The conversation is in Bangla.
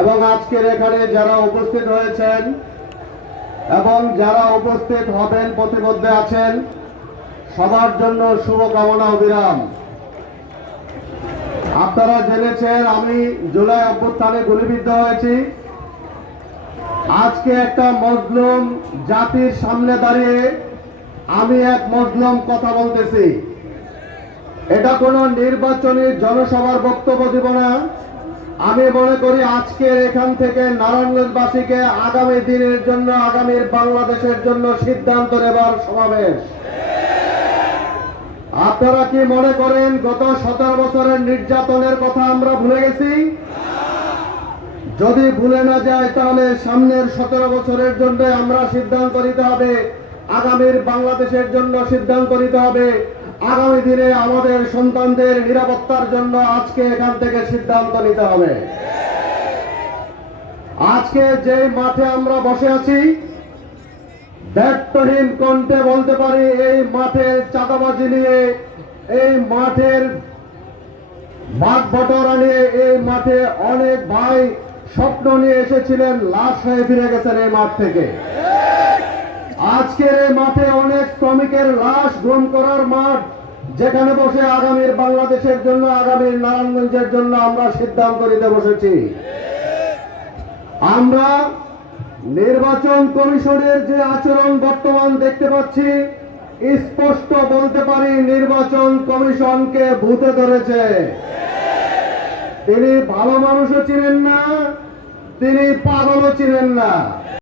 এবং আজকের এখানে যারা উপস্থিত হয়েছেন এবং যারা উপস্থিত হবেন প্রতিমধ্যে আছেন, সবার জন্য শুভকামনা অবিরাম। আপনারা জেনেছেন আমি জুলাই অভ্যুত্থানে গুলিবিদ্ধ হয়েছি। আজকে একটা মজলুম জাতির সামনে দাঁড়িয়ে আমি এক মজলুম কথা বলতেছি। এটা কোনো নির্বাচনী জনসভার বক্তব্য দিব না। আমি মনে করি আজকের এখান থেকে নারায়ণগঞ্জবাসীকে আগামী দিনের জন্য, আগামীর বাংলাদেশের জন্য সিদ্ধান্ত নেবার সমাবেশ। আপনারা কি মনে করেন গত 17 বছরের নির্যাতনের কথা আমরা ভুলে গেছি? যদি ভুলে না যায় তাহলে সামনের 17 বছরের জন্য আমরা সিদ্ধান্ত নিতে হবে, আগামীর বাংলাদেশের জন্য সিদ্ধান্ত নিতে হবে, আগামী দিনে আমাদের সন্তানদের নিরাপত্তার জন্য আজকে এখান থেকে সিদ্ধান্ত নিতে হবে। আজকে যে মাঠে আমরা বসে আছি, দায়িত্বহীন কণ্ঠে বলতে পারি এই মাঠের চাঁদাবাজি নিয়ে, এই মাঠের মাঠ বটরা নিয়ে, এই মাঠে অনেক ভাই স্বপ্ন নিয়ে এসেছিলেন, লাশ হয়ে ফিরে গেছেন এই মাঠ থেকে। আজকের এই মাঠে অনেক শ্রমিকের লাশ গুম করার মাঠ, যেখানে বসে আগামীর বাংলাদেশের জন্য, আগামীর নারায়ণগঞ্জের জন্য আমরা সিদ্ধান্ত নিতে বসেছি। আমরা নির্বাচন কমিশনের যে আচরণ বর্তমান দেখতে পাচ্ছি, স্পষ্ট বলতে পারি নির্বাচন কমিশনকে ভূতে ধরেছে। তিনি ভালো মানুষও চিনেন না, তিনি পাগলও চিনেন না।